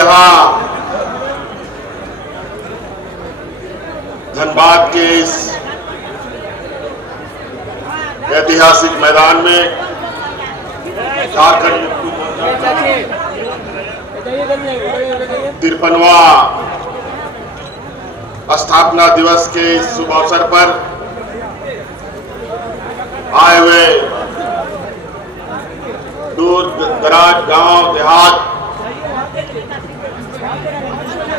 यहाँ धनबाद के इस ऐतिहासिक मैदान में झारखंड 53वां स्थापना दिवस के इस शुभ अवसर पर आए हुए दूर दराज गांव देहात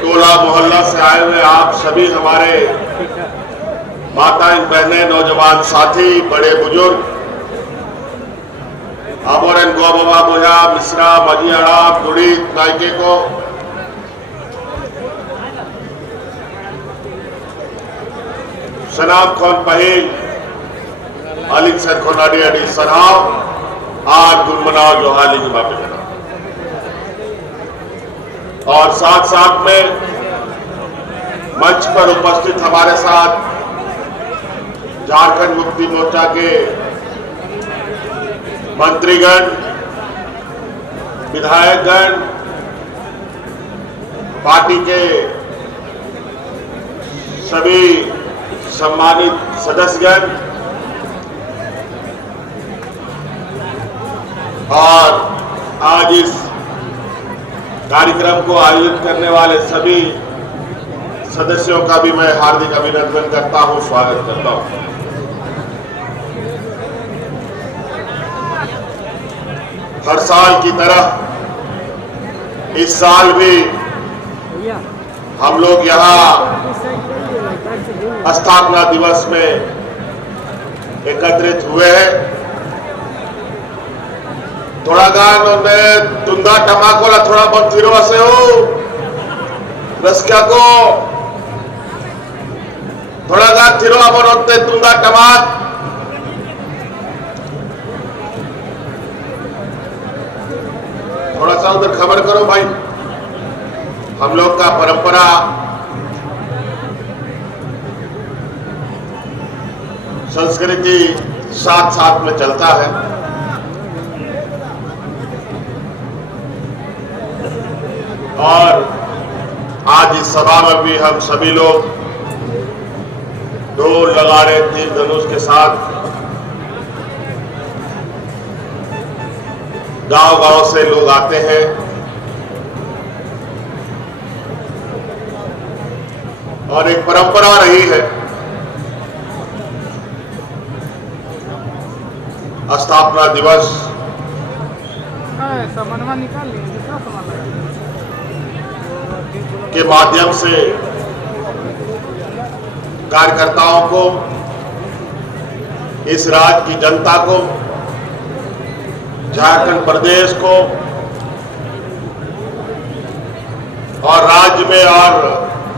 टोला मोहल्ला से आए हुए आप सभी हमारे माताएं बहनें नौजवान साथी बड़े बुजुर्ग आबोरन गोबाबा बोया मिश्रा मजियाड़ा गुड़ी नायके को शनाब खोन पहिल अलिक सर खोनाडी अडी सराव आज गुनमनाव जो हाल ही बापे और साथ साथ में मंच पर उपस्थित हमारे साथ झारखंड मुक्ति मोर्चा के मंत्रीगण विधायकगण पार्टी के सभी सम्मानित सदस्यगण और आज इस कार्यक्रम को आयोजित करने वाले सभी सदस्यों का भी मैं हार्दिक अभिनंदन करता हूं, स्वागत करता हूं। हर साल की तरह इस साल भी हम लोग यहाँ स्थापना दिवस में एकत्रित हुए हैं। थोड़ा गान तुंदा टमाकोला थोड़ा बहुत थिरो से हो रस्क्या को थोड़ा गान थिरो अपन होते तुंदा टमाक थोड़ा सा उधर खबर करो भाई। हम लोग का परंपरा संस्कृति साथ साथ में चलता है और आज इस सभा में भी हम सभी लोग ढोल नगाड़े तीर धनुष के साथ गांव-गांव से लोग आते हैं और एक परंपरा रही है स्थापना दिवस के माध्यम से कार्यकर्ताओं को इस राज्य की जनता को झारखंड प्रदेश को और राज्य में और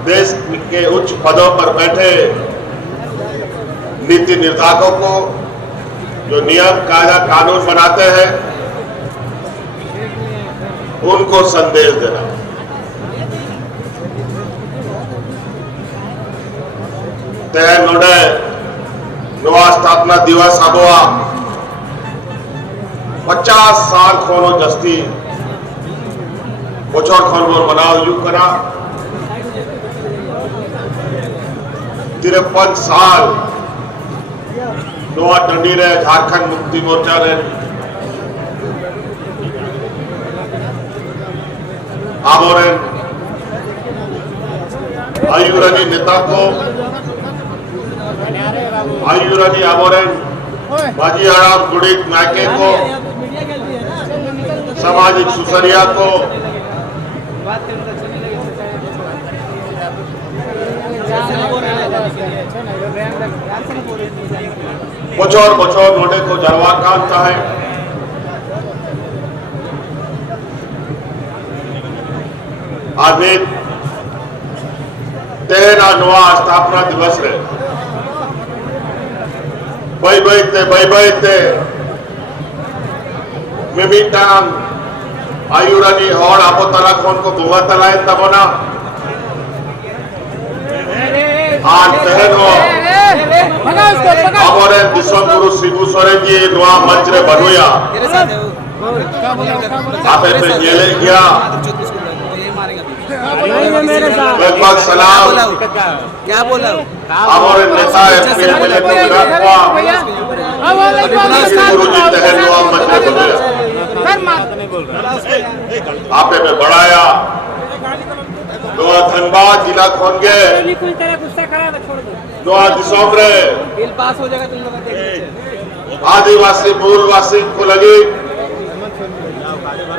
देश के उच्च पदों पर बैठे नीति निर्धारकों को जो नियम कायदा कानून बनाते हैं उनको संदेश देना। तेहर नोडे नवा स्थापना दिवस आबोआ 50 साल खोनो जस्ती बोचर खोन बोल मनाव यू करा 53 साल नवा टंडी रे झारखंड मुक्ति मोर्चा रे आबोरेन आयुरानी नेता को आयुरानी आबोरेन बाजी आराम गुड़ित नायके को सामाजिक सुसरिया को बचौर बचौर नोडे को जरवा कांता है आदमी तेरा नवा स्थापना दिवस रे बैते मिमिटांग आयुरानी हॉल आपो तला खोन को बुआ तलाए तबना आज तहनो हमारे विश्वगुरु शिबू सोरेन जी नवा मंच रे बनोया आपे पे जेले गया लगभग सलाम क्या बोला हमारे नेता एमपी एमएलए को विराट हुआ गुरु जी तहल हुआ मजबूत हो गया आपे में बढ़ाया नोआ धनबाद जिला खोन गए नोआ दिसंबर बिल पास हो जाएगा तुम लोग आदिवासी मूलवासी को लगी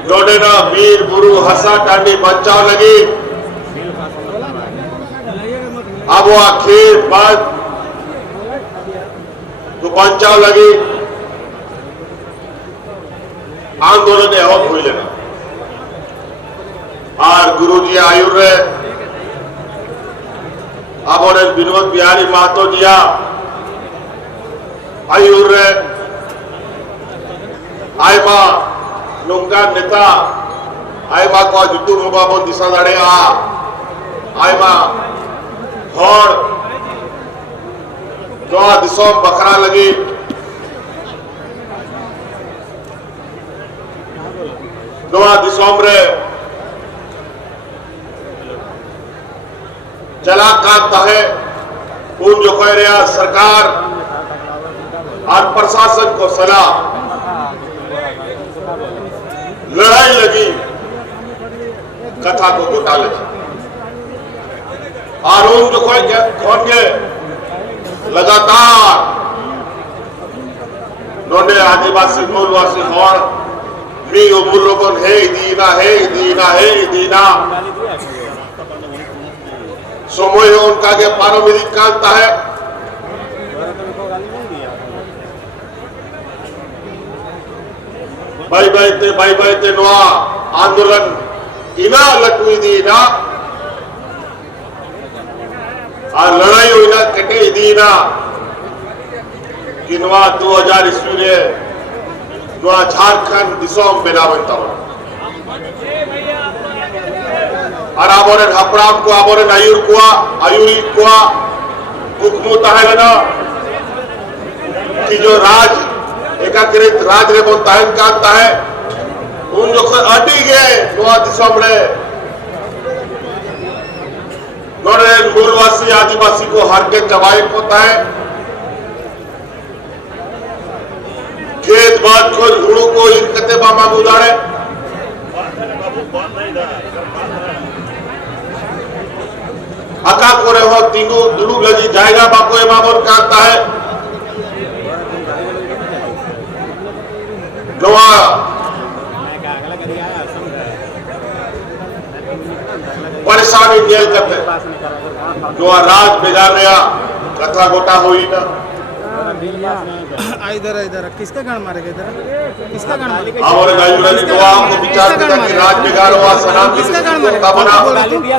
जोड़ेना वीर गुरु हसा टांडी बचाव लगी अब वो आखिर बाद तो बचाव लगी आंदोलन हो भूल लेना और गुरुजी आयुर अब विनोद बिहारी महतो दिया आयुर आयमा नौका नेता आयमा को जुटू बाबन दिशा दाड़े आयमा हर जो दिसोम बखरा लगी नोआ दिसोम रे चला कांता है उन जो कह रहा सरकार और प्रशासन को सलाह लड़ाई लगी कथा को गोटा लगी और उन जो कौन गए लगातार नोने आदिवासी मूलवासी और मी मूलोगन है दीना समय उनका के पारंपरिक कांता है बाई बाई ते नोआ आंदोलन इना लटुई दीना आ लड़ाई होइना कटे दीना कि नोआ 2000 ईस्वी रे नोआ झारखंड दिसोम बेनावंता और आबोरे हपराम को आबोरे आयुरी को हुक्मु ताहेना कि जो राज एकाकृत राज रे बन ताहन कांता है उन जो अटी गए नोआ दिसोम रे नोरे मूलवासी आदिवासी को हर के चबाई होता है खेत बात को हुड़ू को इनकते बाबा बुदाड़े अका कोरे हो तीनू दुलू लगी जाएगा बाको ए बाबन कांता है नोआ परेशानी जेल करते जो राज बिगाड़ रहा कथा गोटा हुई ना इधर किसका गान मारेगा इधर किसका गान मारेगा हमारे गाइडलाइन तो आपको विचार करना कि राज बिगाड़ हुआ सलाम किसका गान का मारेगा बना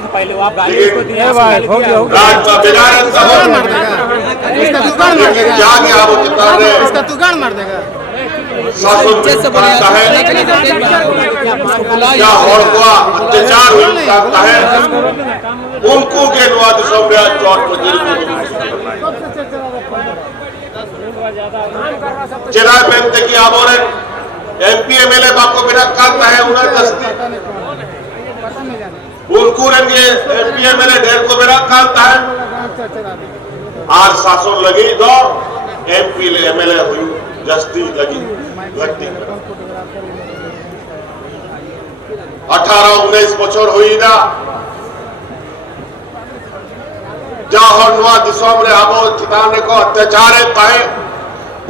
पहले आप गाली उसको दिया हो गया राज का बिगाड़ इसका तू गान मार देगा क्या क्या वो चिता रहे इसका तू गान मार देगा शासन करता है क्या होड़ को अत्याचार करता है उनको के अनुवाद समझा चौथ पर चला बेनते की आबोरे एमपी एमएलए बाको बिना करता है उन्हें दस्ती उनको रंगे एमपी एमएलए ढेर को बिना करता है आर शासन लगी तो एमपी एमएलए हुई जस्ती लगी लगती 18-19 बचर हुई ना जहाँ नवा दिसोम रे आबो चिताने को अत्याचार पाए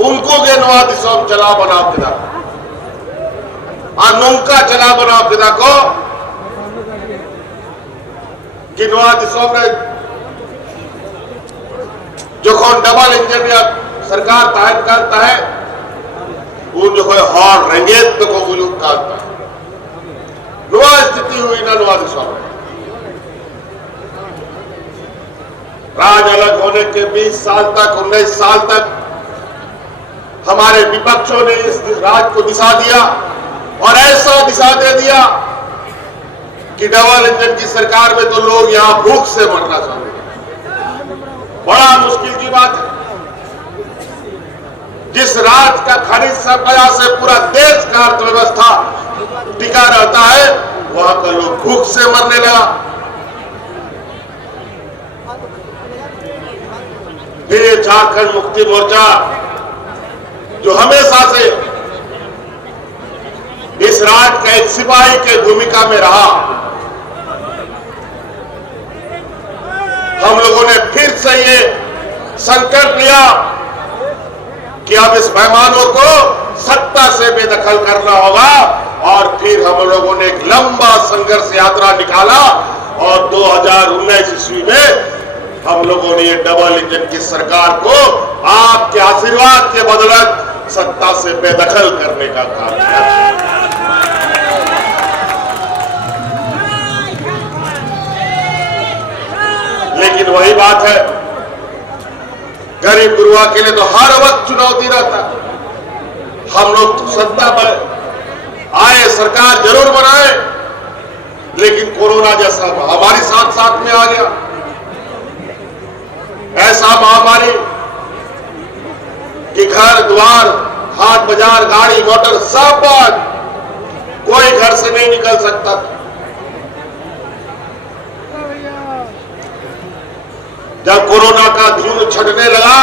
उनको के नवा दिसोम चला बना पिता नौका चला बना पिता को कि नवा दिसोम रे जो कौन डबल इंजन या सरकार तायन करता है वो जो है हॉर रंगेत तो को बुलूक करता है नवा स्थिति हुई ना नवा दिसोम राज अलग होने के 20 साल तक 19 साल तक हमारे विपक्षों ने इस राज को दिशा दिया और ऐसा दिशा दे दिया कि डबल इंजन की सरकार में तो लोग यहाँ भूख से मरना चाहते हैं बड़ा मुश्किल की बात है जिस राज का खनिज संपदा से पूरा देश का अर्थव्यवस्था टिका रहता है वहां का लोग भूख से मरने लगा फिर ये झारखंड मुक्ति मोर्चा जो हमेशा से इस राज के एक सिपाही के भूमिका में रहा, हम लोगों ने फिर से ये संकल्प लिया कि अब इस पैमानों को सत्ता से बेदखल करना होगा। और फिर हम लोगों ने एक लंबा संघर्ष यात्रा निकाला और 2019 ईस्वी में हम लोगों ने ये डबल इंजन की सरकार को आपके आशीर्वाद के बदौलत सत्ता से बेदखल करने का काम किया। लेकिन वही बात है, गरीब गुरुआ के लिए तो हर वक्त चुनौती रहता। हम लोग तो सत्ता पर आए, सरकार जरूर बनाए, लेकिन कोरोना जैसा महामारी साथ साथ में आ गया। ऐसा महामारी कि घर द्वार, हाट बाजार, गाड़ी मोटर सब बंद, कोई घर से नहीं निकल सकता था। जब कोरोना का धूल छटने लगा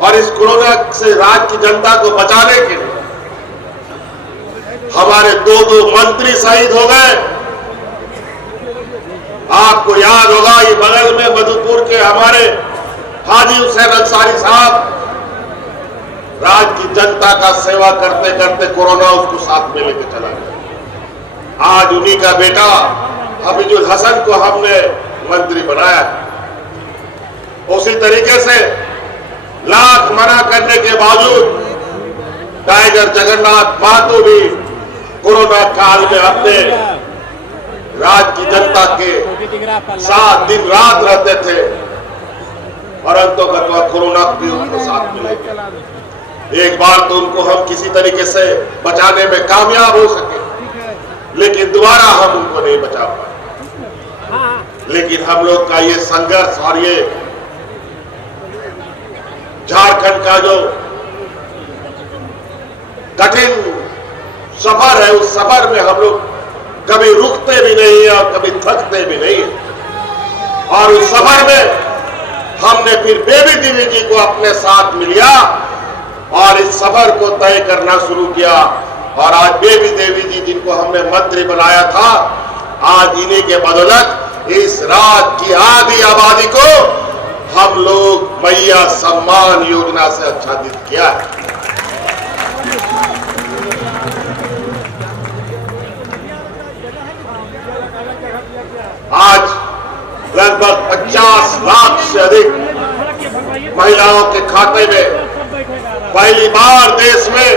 और इस कोरोना से राज्य की जनता को बचाने के लिए हमारे दो मंत्री शहीद हो गए। आपको याद होगा, ये बगल में मधुपुर के हमारे हाजी हुसैन अंसारी साहब राज्य की जनता का सेवा करते करते कोरोना उसको साथ में लेके चला गया। आज उन्हीं का बेटा हफीजुल हसन को हमने मंत्री बनाया। उसी तरीके से लाख मना करने के बावजूद टाइगर जगन्नाथ महतो भी कोरोना काल में अपने राज्य की जनता के साथ दिन रात रहते थे और अंततः कोरोना भी उनको साथ मिलेगा। एक बार तो उनको हम किसी तरीके से बचाने में कामयाब हो सके, लेकिन दोबारा हम उनको नहीं बचा पाए। लेकिन हम लोग का ये संघर्ष और ये झारखंड का जो कठिन सफर है, उस सफर में हम लोग कभी रुकते भी नहीं है और कभी थकते भी नहीं है। और उस सफर में हमने फिर बेबी देवी जी को अपने साथ मिलिया और इस सफर को तय करना शुरू किया। और आज बेबी देवी जी जिनको हमने मंत्री बनाया था, आज इन्हीं के बदौलत इस राज्य की आधी आबादी को हम लोग मैया सम्मान योजना से आच्छादित किया है। आज लगभग 50 लाख से अधिक महिलाओं के खाते में पहली बार देश में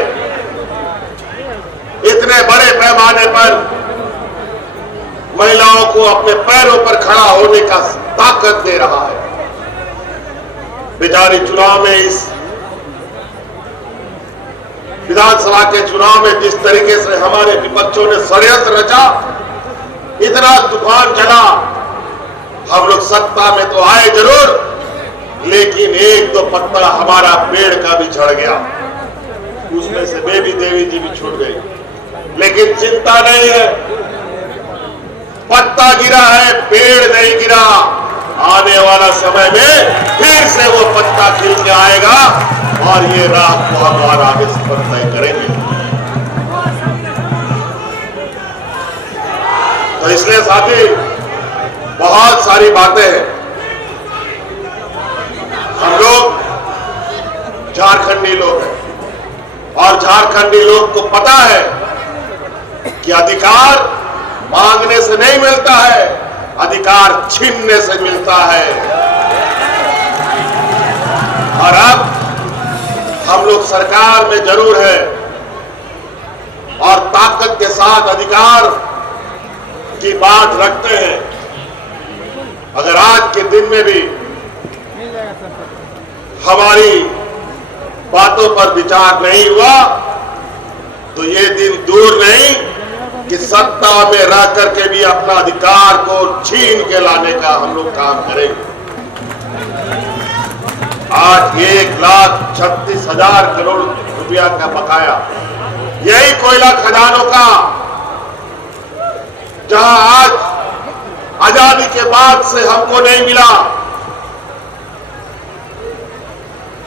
इतने बड़े पैमाने पर महिलाओं को अपने पैरों पर खड़ा होने का ताकत दे रहा है। बिहारी चुनाव में, इस विधानसभा के चुनाव में जिस तरीके से हमारे विपक्षों ने षड्यंत्र रचा, इतना तूफान चला, हम लोग सत्ता में तो आए जरूर, लेकिन एक तो पत्ता हमारा पेड़ का भी झड़ गया, उसमें से बेबी देवी जी भी छूट गई। लेकिन चिंता नहीं है, पत्ता गिरा है, पेड़ नहीं गिरा। आने वाला समय में फिर से वो पत्ता खिल के आएगा और ये राह को हम आगे सफर तय करेंगे। तो इसलिए साथी, बहुत सारी बातें हैं। हम लोग झारखंडी लोग हैं और झारखंडी लोग को पता है कि अधिकार मांगने से नहीं मिलता है, अधिकार छीनने से मिलता है। और अब हम लोग सरकार में जरूर है और ताकत के साथ अधिकार की बात रखते हैं। अगर आज के दिन में भी हमारी बातों पर विचार नहीं हुआ तो ये दिन दूर नहीं कि सत्ता में रह करके भी अपना अधिकार को छीन के लाने का हम लोग काम करेंगे। आज 1,36,000 करोड़ रुपया का बकाया, यही कोयला खदानों का, जहां आज आजादी के बाद से हमको नहीं मिला,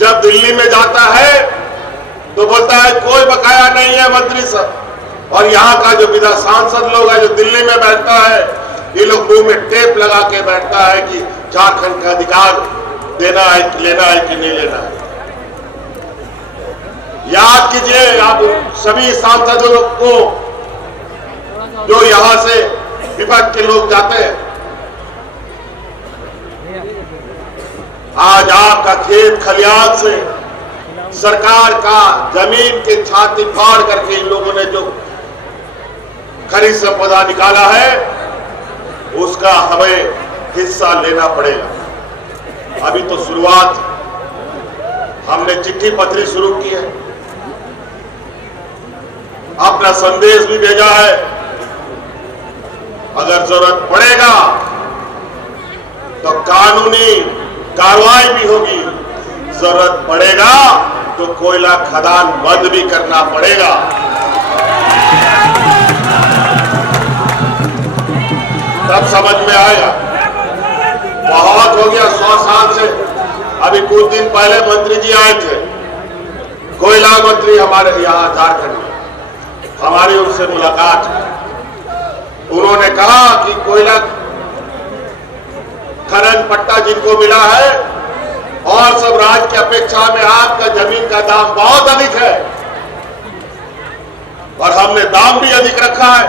जब दिल्ली में जाता है तो बोलता है कोई बकाया नहीं है मंत्री साहब, और यहाँ का जो विधान सांसद लोग है जो दिल्ली में बैठता है, ये लोग मुंह में टेप लगा के बैठता है कि झारखंड का अधिकार देना है कि लेना है कि नहीं लेना है। याद कीजिए आप सभी सांसदों को जो यहां से विपक्ष के लोग जाते हैं, आज आपका खेत खलियान से सरकार का जमीन के छाती फाड़ करके इन लोगों ने जो खरीद संपदा निकाला है उसका हमें हिस्सा लेना पड़ेगा। अभी तो शुरुआत, हमने चिट्ठी पत्री शुरू की है, अपना संदेश भी भेजा है। अगर जरूरत पड़ेगा तो कानूनी कार्रवाई भी होगी, जरूरत पड़ेगा तो कोयला खदान बंद भी करना पड़ेगा। तब समझ में आएगा। बहुत हो गया 100 साल से। अभी कुछ दिन पहले मंत्री जी आए थे, कोयला मंत्री हमारे यहाँ झारखंड में, हमारी उनसे मुलाकात हुई। उन्होंने कहा कि कोयला खनन पट्टा जिनको मिला है और सब राज्य की अपेक्षा में आपका जमीन का दाम बहुत अधिक है और हमने दाम भी अधिक रखा है।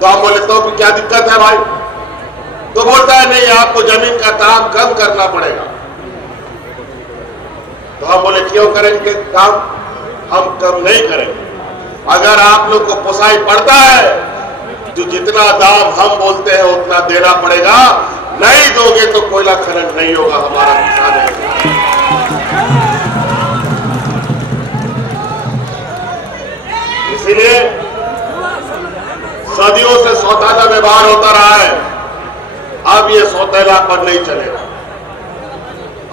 तो हम बोले तो क्या दिक्कत है भाई? तो बोलता है नहीं, आपको जमीन का दाम कम करना पड़ेगा। तो हम बोले क्यों करेंगे काम? हम कम नहीं करेंगे। अगर आप लोग को पोसाई पड़ता है तो जितना दाम हम बोलते हैं उतना देना पड़ेगा, नहीं दोगे तो कोयला खनन नहीं होगा। हमारा किसान है। इसीलिए सदियों से सौतेला व्यवहार होता रहा है, अब ये सौतेलापन नहीं चलेगा।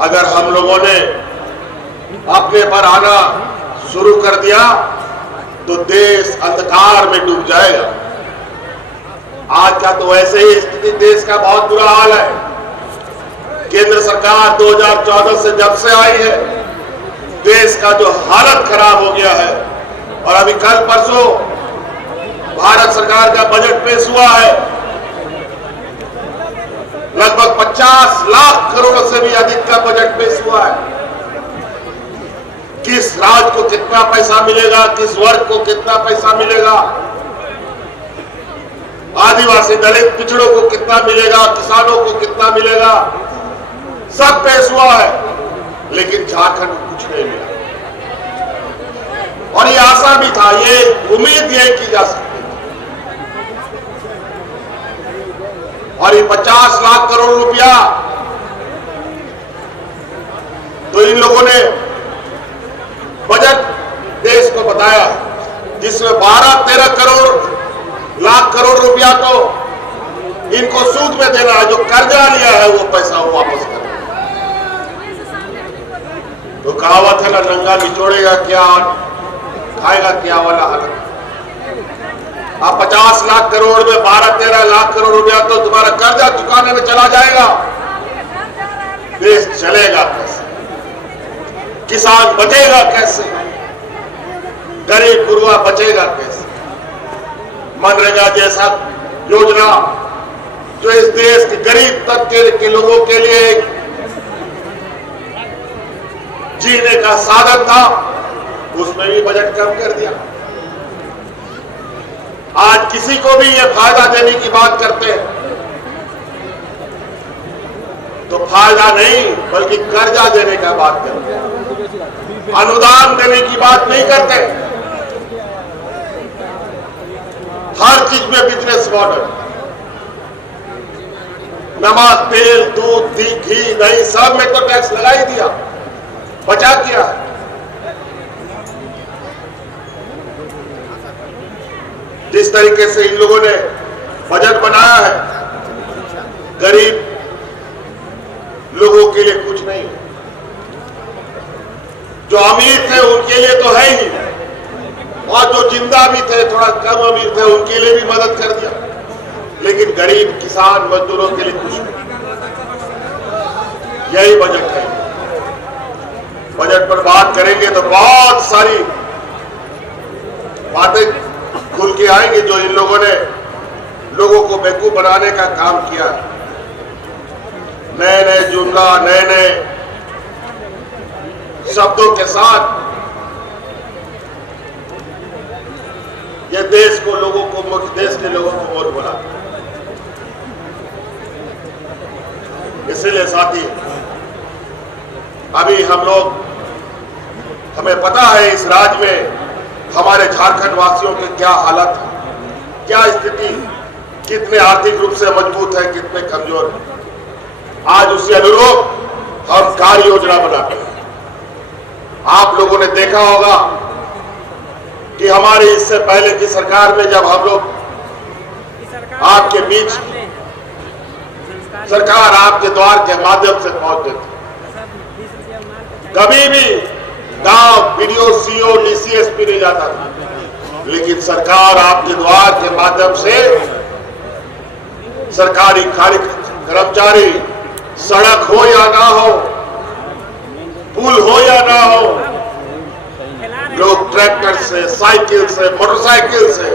अगर हम लोगों ने अपने पर आना शुरू कर दिया तो देश अंधकार में डूब जाएगा। आज का तो वैसे ही स्थिति देश का बहुत बुरा हाल है। केंद्र सरकार 2014 से जब से आई है, देश का जो हालत खराब हो गया है। और अभी कल परसों भारत सरकार का बजट पेश हुआ है, लगभग 50 लाख करोड़ से भी अधिक का बजट पेश हुआ है। किस राज्य को कितना पैसा मिलेगा, किस वर्ग को कितना पैसा मिलेगा, आदिवासी दलित पिछड़ों को कितना मिलेगा, किसानों को कितना मिलेगा, सब पेश हुआ है। लेकिन झारखंड को कुछ नहीं मिला। और ये आशा भी था, ये उम्मीद यही की जा सकती थी। और ये 50 लाख करोड़ रुपया तो इन लोगों ने बजट देश को बताया, जिसमें 12-13 लाख करोड़ रुपया तो इनको सूद में देना है। जो कर्जा लिया है वो पैसा वो वापस करना। तो कहावत है ना, नंगा निचोड़ेगा क्या खाएगा क्या वाला हालत। अब 50 लाख करोड़ में 12-13 लाख करोड़ रुपया तो तुम्हारा कर्जा चुकाने में चला जाएगा। देश चलेगा कैसे? किसान बचेगा कैसे? गरीब गुरुआ बचेगा कैसे? मनरेगा जैसा योजना जो इस देश के गरीब तबके के लोगों के लिए जीने का साधन था, उसमें भी बजट कम कर दिया। आज किसी को भी ये फायदा देने की बात करते हैं तो फायदा नहीं बल्कि कर्जा देने का बात करते हैं, अनुदान देने की बात नहीं करते। हर चीज में बिजनेस मॉडल, नमक, तेल, दूध, घी, दही सब में तो टैक्स लगा ही दिया, बचा किया। जिस तरीके से इन लोगों ने बजट बनाया है, गरीब लोगों के लिए कुछ नहीं। जो अमीर थे उनके लिए तो है ही, और जो जिंदा भी थे, थोड़ा कम अमीर थे, उनके लिए भी मदद कर दिया। लेकिन गरीब किसान मजदूरों के लिए कुछ नहीं। यही बजट है। बजट पर बात करेंगे तो बहुत सारी बातें खुल के आएंगी जो इन लोगों ने लोगों को बेवकूफ बनाने का काम किया। नए नए जुमला, नए नए शब्दों के साथ ये देश के लोगों को मोर बोला। इसीलिए साथी, अभी हमें पता है इस राज्य में हमारे झारखंड वासियों के क्या हालत है, क्या स्थिति, कितने आर्थिक रूप से मजबूत है, कितने कमजोर है। आज उसी अनुरूप हम कार्य योजना बनाते हैं। आप लोगों ने देखा होगा कि हमारी इससे पहले की सरकार में जब हम लोग आपके बीच सरकार आपके द्वार के माध्यम से पहुंचते थे, कभी भी गांव बीडीओ, सीओ, डीसीएसपी नहीं जाता था, लेकिन सरकार आपके द्वार के माध्यम से सरकारी कर्मचारी, सड़क हो या ना हो, पुल हो या ना हो, लोग ट्रैक्टर से, साइकिल से, मोटरसाइकिल से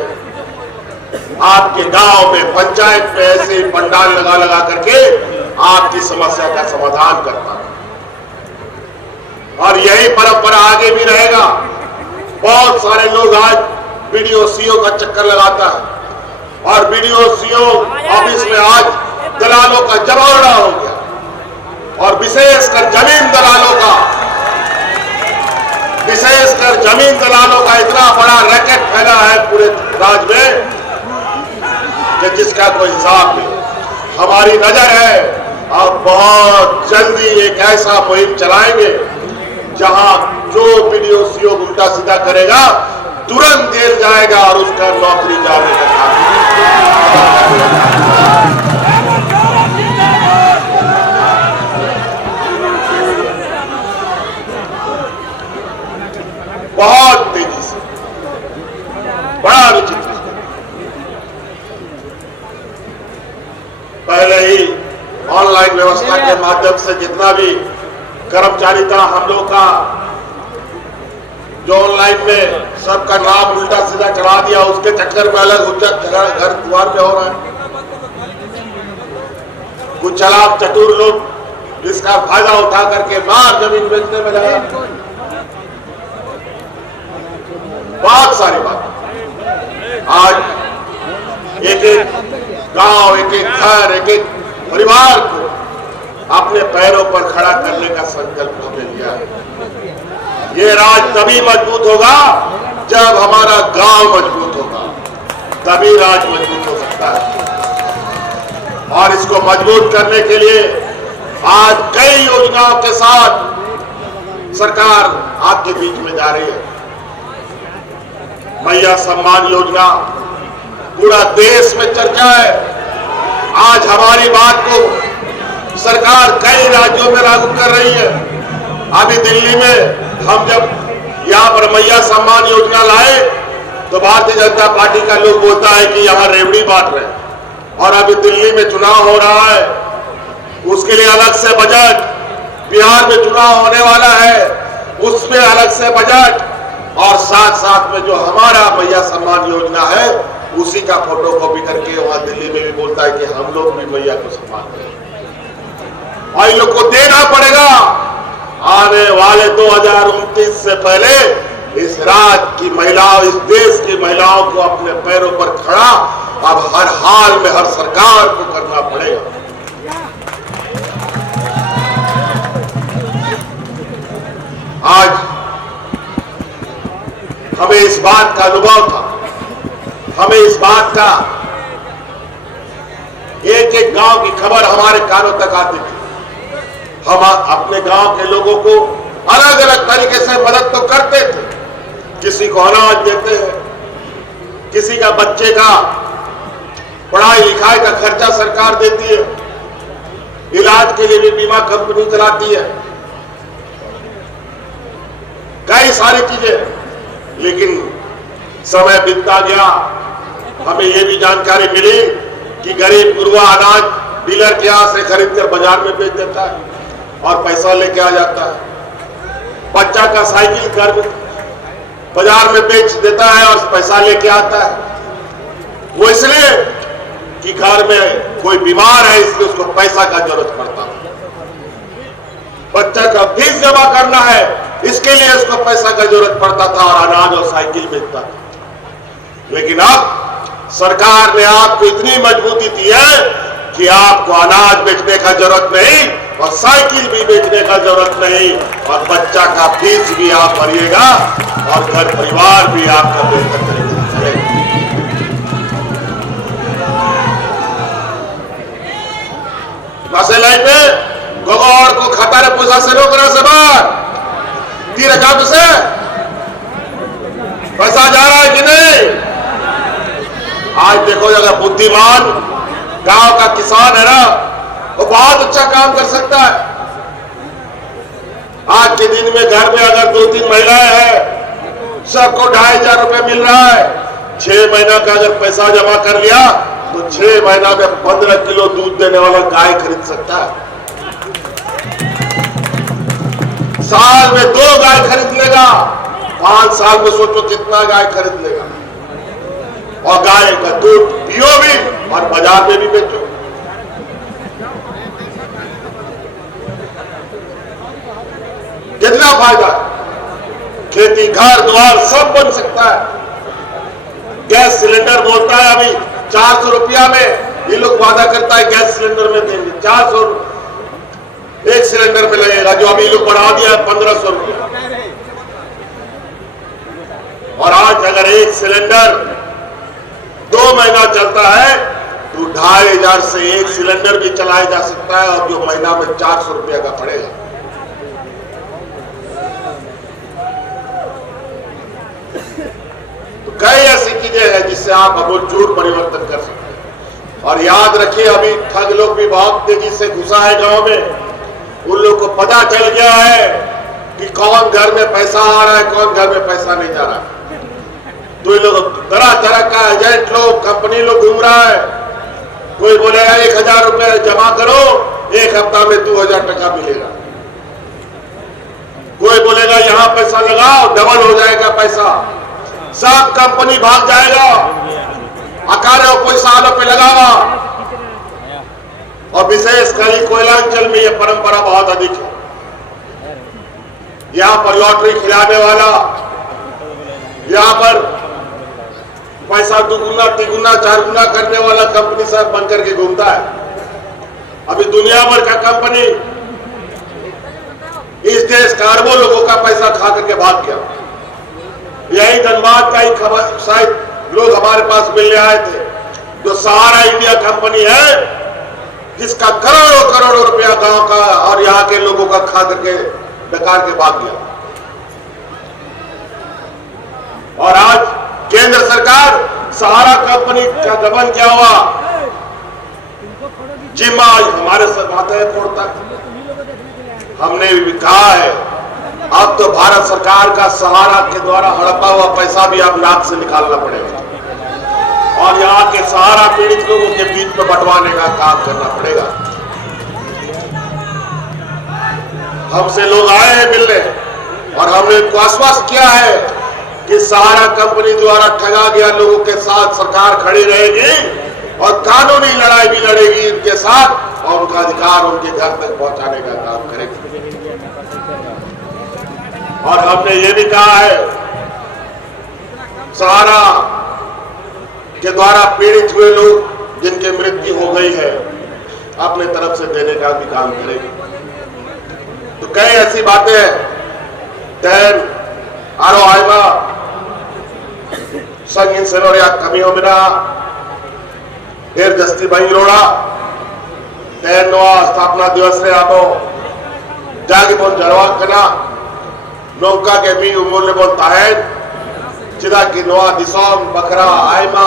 आपके गांव में, पंचायत में ऐसे ही पंडाल लगा लगा करके आपकी समस्या का समाधान करता है। और यही परंपरा आगे भी रहेगा। बहुत सारे लोग आज बीडीओ, सीओ का चक्कर लगाता है और बीडीओ, सीओ ऑफिस में आज दलालों का जमावड़ा हो गया। और विशेषकर जमीन दलालों का इतना बड़ा रैकेट फैला है पूरे राज्य में कि जिसका कोई हिसाब नहीं। हमारी नजर है और बहुत जल्दी एक ऐसा मुहिम चलाएंगे जहां जो बीडीओ, सीओ उल्टा सीधा करेगा तुरंत जेल जाएगा और उसका नौकरी जाने का बहुत तेजी से, बड़ा विचित्र। पहले ही ऑनलाइन व्यवस्था के माध्यम से जितना भी कर्मचारी था हम लोग का, जो ऑनलाइन में सबका नाम उल्टा सीधा चढ़ा दिया, उसके चक्कर में अलग हुज्जत घर द्वार में हो रहा है। कुछ चालाक चतुर लोग इसका फायदा उठा करके मार जमीन बेचने में लगा। बहुत सारी बात आज एक एक गांव, एक एक घर, एक एक परिवार को अपने पैरों पर खड़ा करने का संकल्प हमने लिया है। ये राज तभी मजबूत होगा जब हमारा गांव मजबूत होगा, तभी राज मजबूत हो सकता है। और इसको मजबूत करने के लिए आज कई योजनाओं के साथ सरकार आपके बीच में जा रही है। मैया सम्मान योजना पूरा देश में चर्चा है। आज हमारी बात को सरकार कई राज्यों में लागू कर रही है। अभी दिल्ली में हम जब यहाँ पर मैया सम्मान योजना लाए तो भारतीय जनता पार्टी का लोग बोलता है कि यहाँ रेवड़ी बांट रहे हैं। और अभी दिल्ली में चुनाव हो रहा है, उसके लिए अलग से बजट, बिहार में चुनाव होने वाला है उसमें अलग से बजट, और साथ साथ में जो हमारा मैया सम्मान योजना है उसी का फोटो कॉपी करके वहां दिल्ली में भी बोलता है कि हम लोग भी मैया को सम्मान करें। और इन लोग को देना पड़ेगा। आने वाले 2029 से पहले इस राज्य की महिलाओं, इस देश की महिलाओं को अपने पैरों पर खड़ा अब हर हाल में हर सरकार को करना पड़ेगा। आज हमें इस बात का अनुभव था, हमें इस बात का एक एक गांव की खबर हमारे कानों तक आती थी। हम अपने गांव के लोगों को अलग अलग तरीके से मदद तो करते थे। किसी को अनाज देते हैं, किसी का बच्चे का पढ़ाई लिखाई का खर्चा सरकार देती है, इलाज के लिए भी बीमा कंपनी चलाती है, कई सारी चीजें। लेकिन समय बीतता गया, हमें यह भी जानकारी मिली कि गरीब गुरुआ अनाज डीलर के यहां से खरीद कर बाजार में बेच देता है। और पैसा लेके आ जाता है। बच्चा का साइकिल घर बाजार में बेच देता है और पैसा लेके आता है। वो इसलिए कि घर में कोई बीमार है, इसलिए उसको पैसा का जरूरत पड़ता है। बच्चा का फीस जमा करना है, इसके लिए उसको पैसा का जरूरत पड़ता था और अनाज और साइकिल बेचता था। लेकिन अब सरकार ने आपको इतनी मजबूती दी है कि आपको अनाज बेचने का जरूरत नहीं और साइकिल भी बेचने का जरूरत नहीं और बच्चा का फीस भी आप भरिएगा और घर परिवार भी आपका बेहतर तरीके से चलेगा। मसले में गोगोर को खतारे पैसा से रोक रहा से बार 3,000 से पैसा जा रहा है कि नहीं? आज देखो, अगर बुद्धिमान गांव का किसान है ना, वो बहुत अच्छा काम कर सकता है। आज के दिन में घर में अगर 2-3 महिलाएं हैं, सबको 2,500 रुपए मिल रहा है। 6 महीना का अगर पैसा जमा कर लिया तो 6 महीना में 15 किलो दूध देने वाला गाय खरीद सकता है। साल में 2 गाय खरीद लेगा, 5 साल में सोचो कितना गाय खरीद लेगा। और गाय का दूध पियो भी और बाजार में भी बेचो। कितना फायदा, खेती घर द्वार सब बन सकता है। गैस सिलेंडर बोलता है अभी 400 रुपया में, ये लोग वादा करता है गैस सिलेंडर में देंगे। 400 एक सिलेंडर में लगेगा, जो अभी लोग बढ़ा दिया है 1500 रुपया। और आज अगर एक सिलेंडर 2 महीना चलता है तो 2,500 से एक सिलेंडर भी चलाया जा सकता है और जो महीना में 400 रुपया का पड़ेगा। तो कई ऐसी चीजें हैं जिससे आप अमूलचूल परिवर्तन कर सकते हैं। और याद रखिए, अभी ठग लोग भी बहुत तेजी से घुसा है गांव में। उन लोग को पता चल गया है कि कौन घर में पैसा आ रहा है, कौन घर में पैसा नहीं जा रहा है। तो ये लोग तरह तरह का एजेंट लोग, कंपनी लोग घूम रहा है। कोई बोलेगा 1,000 रुपए जमा करो, 1 हफ्ता में 2,000 टका मिलेगा। कोई बोलेगा यहां पैसा लगाओ, डबल हो जाएगा पैसा। सब कंपनी भाग जाएगा, अकारे पैसा आलो पे लगावा। और विशेषकर कोयलांचल में यह परंपरा बहुत अधिक है। यहां पर लॉटरी खिलाने वाला, यहां पर पैसा 2 गुना 3 गुना 4 गुना करने वाला कंपनी सब बन करके घूमता है। अभी दुनिया भर का कंपनी इस देश का अरबों लोगों का पैसा खा करके भाग गया। यही धनबाद का ही खबर शायद लोग हमारे पास मिलने आए थे, जो सहारा इंडिया कंपनी है, जिसका करोड़ों करोड़ों रुपया गांव का और यहां के लोगों का खा करके बेकार के भाग गया। और आज केंद्र सरकार सहारा कंपनी का दमन क्या हुआ, जिम्मा हमारे सर माथे फोड़ता है। हमने भी कहा है, अब तो भारत सरकार का सहारा के द्वारा हड़पा हुआ पैसा भी अब नाक से निकालना पड़ेगा और यहाँ के सहारा पीड़ित लोगों के बीच में बंटवाने का काम करना पड़ेगा। हमसे लोग आए हैं मिलने और हमने इनको आश्वस्त किया है कि सहारा कंपनी द्वारा ठगा गया लोगों के साथ सरकार खड़ी रहेगी और कानूनी लड़ाई भी लड़ेगी इनके साथ और उनका अधिकार उनके घर तक पहुंचाने का काम करेगी। और हमने ये भी कहा है, सहारा के द्वारा पीड़ित हुए लोग जिनकी मृत्यु हो गई है, अपने तरफ से देने का भी काम करेगी। तो कई ऐसी बातें हैं, तैन आरो आयमा संगीन सेनोरिया कमी हो मिना ढेर जस्ती बही रोड़ा तैन नोआ स्थापना दिवस रे आपो जागी बोल जरवा कना नौका के भी उमूल्य बोल ताहेन चिदा की नोआ दिसोम बकरा आयमा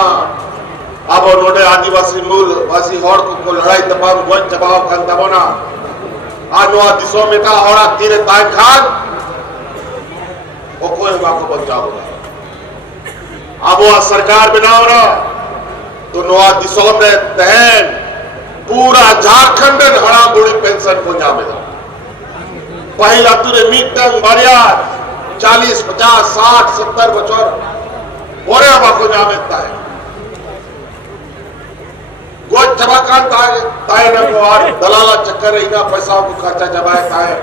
अब नोडे आदिवासी मूल वासी हॉर को लड़ाई तबाम गोन चबाव खान तबोना आ नोआ दिसोम में का हॉरा तीरे ताइन खान वो कोई को बचाओ अब वो सरकार बनाओ ना तो नोआ दिसोम में तहन पूरा झारखंड हड़ा बुड़ी पेंशन को जामेगा पहला तुरे मीटंग बारिया 40, 50, 60, 70 बचर बोरे बाको जामेता है गोच चबाकान ताए ना को आर दलाला चक्कर इना पैसा को खर्चा जमाए ताए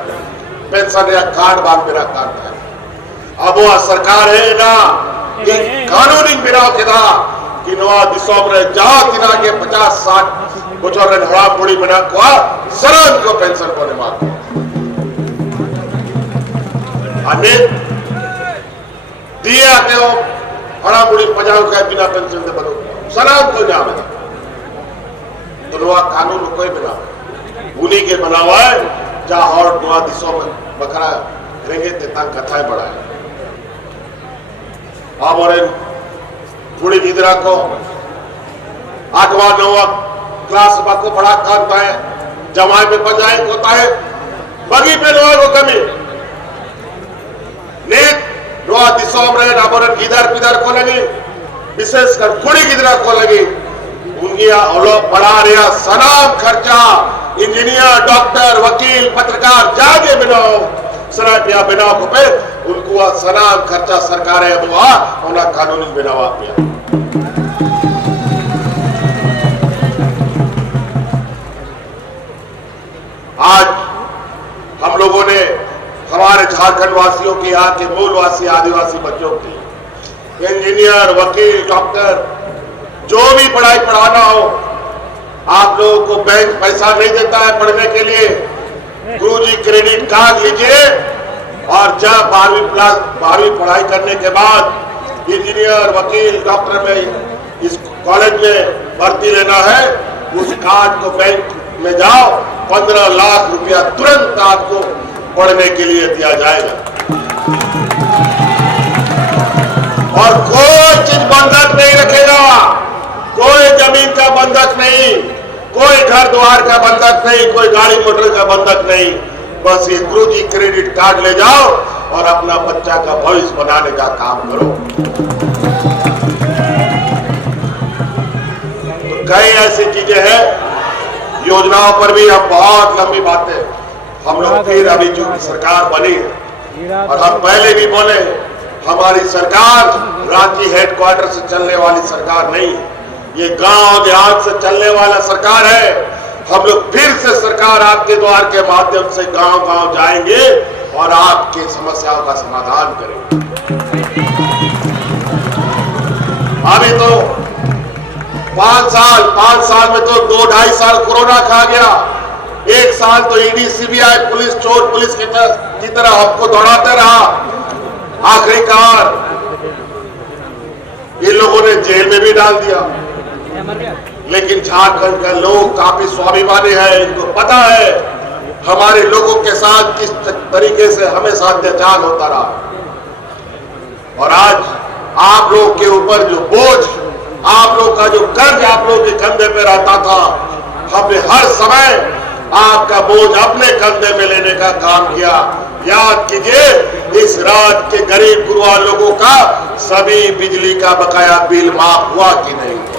पेंशन या कार्ड बाग मेरा कार्ड है अब वो सरकार है ना कि कानूनी बिना किदा कि नवा दिसोम रे जा किना के 50, 60 बचर रे हड़ा पुड़ी बना को सरन को पेंशन कोने मार अने दिया के हड़ा पुड़ी पजाओ के बिना पेंशन दे बनो सरन को जावे तो नवा कानून कोई बना उन्हीं के बना हुआ है जा और नवा दिसों में बकरा रहेंगे तेता कथाएं बढ़ाए अब और थोड़ी गिदरा को 8वां 9वां क्लास बाको पढ़ा करता है जमाए में बजाए होता है बगी पे लोगों को कमी नेक नवा दिसों में नाबरन गिदर पिदर को लगी विशेषकर थोड़ी गिदरा को लगी उनकी पढ़ा रहा सलाम खर्चा इंजीनियर डॉक्टर वकील पत्रकार जागे बिनाओ सरापिया बिनाओ को पे उनको सलाम खर्चा सरकार है बुआ उन्हें कानूनी बिनावा पिया आज हम लोगों ने हमारे झारखंड वासियों के यहाँ के मूलवासी आदिवासी बच्चों की इंजीनियर वकील डॉक्टर जो भी पढ़ाई पढ़ाना हो आप लोगों को बैंक पैसा नहीं देता है पढ़ने के लिए गुरुजी क्रेडिट कार्ड लीजिए और जब 12वीं पढ़ाई करने के बाद इंजीनियर वकील डॉक्टर में इस कॉलेज में भर्ती लेना है उस कार्ड को बैंक में जाओ 15 लाख रुपया तुरंत आपको पढ़ने के लिए दिया जाएगा और कोई चीज बंधक नहीं रखेगा कोई जमीन का बंधक नहीं कोई घर द्वार का बंधक नहीं कोई गाड़ी मोटर का बंधक नहीं बस ये गुरुजी क्रेडिट कार्ड ले जाओ और अपना बच्चा का भविष्य बनाने का काम करो तो कई ऐसी चीजें हैं योजनाओं पर भी अब बहुत लंबी बातें हम लोग फिर अभी जो सरकार बनी है और हम पहले भी बोले हमारी सरकार रांची हेडक्वार्टर से चलने वाली सरकार नहीं ये गांव देहात से चलने वाला सरकार है हम लोग फिर से सरकार आपके द्वार के माध्यम से गांव गांव जाएंगे और आपकी समस्याओं का समाधान करेंगे अभी तो 5 साल में तो 2-2.5 साल कोरोना खा गया 1 साल तो ईडी सीबीआई पुलिस चोर पुलिस की तरह आपको दौड़ाते रहा आखिरकार इन लोगों ने जेल में भी डाल दिया लेकिन झारखंड का लोग काफी स्वाभिमानी है इनको पता है हमारे लोगों के साथ किस तरीके से हमेशा अत्याचार होता रहा और आज आप लोग के ऊपर जो बोझ आप लोग का जो कर्ज आप लोग के कंधे पे रहता था हमने हर समय आपका बोझ अपने कंधे में लेने का काम किया याद कीजिए इस राज्य के गरीब गुरुआ लोगों का सभी बिजली का बकाया बिल माफ हुआ कि नहीं हुआ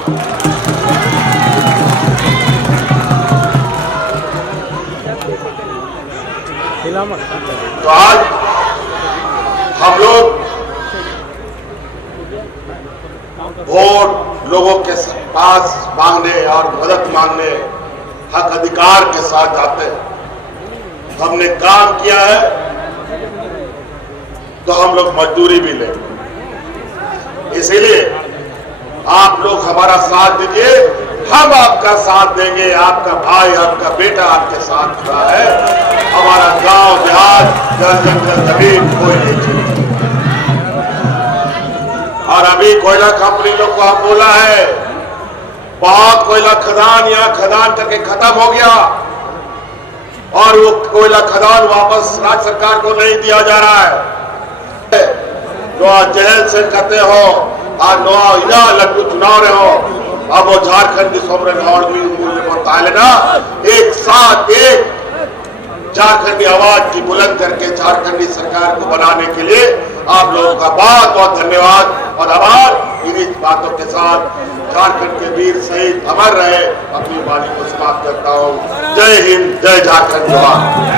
तो आज हम लोग वोट लोगों के पास मांगने और मदद मांगने हक अधिकार के साथ जाते हैं हमने काम किया है तो हम लोग मजदूरी भी लेंगे इसीलिए आप लोग हमारा साथ दीजिए हम आपका साथ देंगे आपका भाई आपका बेटा आपके साथ खड़ा है हमारा गांव देहात जल जंगल जमीन कोई नहीं छीने और अभी कोयला कंपनी लोग को हम बोला है बहुत कोयला खदान यहाँ खदान करके खत्म हो गया और वो कोयला खदान वापस राज्य सरकार को नहीं दिया जा रहा है जो आज जेल से कहते हो आज नवा लड्डू चुनाव रहे हो अब वो झारखंड की सोमरन और भी मूल्य को लेना एक साथ एक झारखंडी आवाज की बुलंद करके झारखंडी सरकार को बनाने के लिए आप लोगों का बहुत बहुत धन्यवाद और आभार इन्हीं बातों के साथ झारखंड के वीर शहीद अमर रहे अपनी वाणी को समाप्त करता हूँ जय हिंद जय झारखंड जवान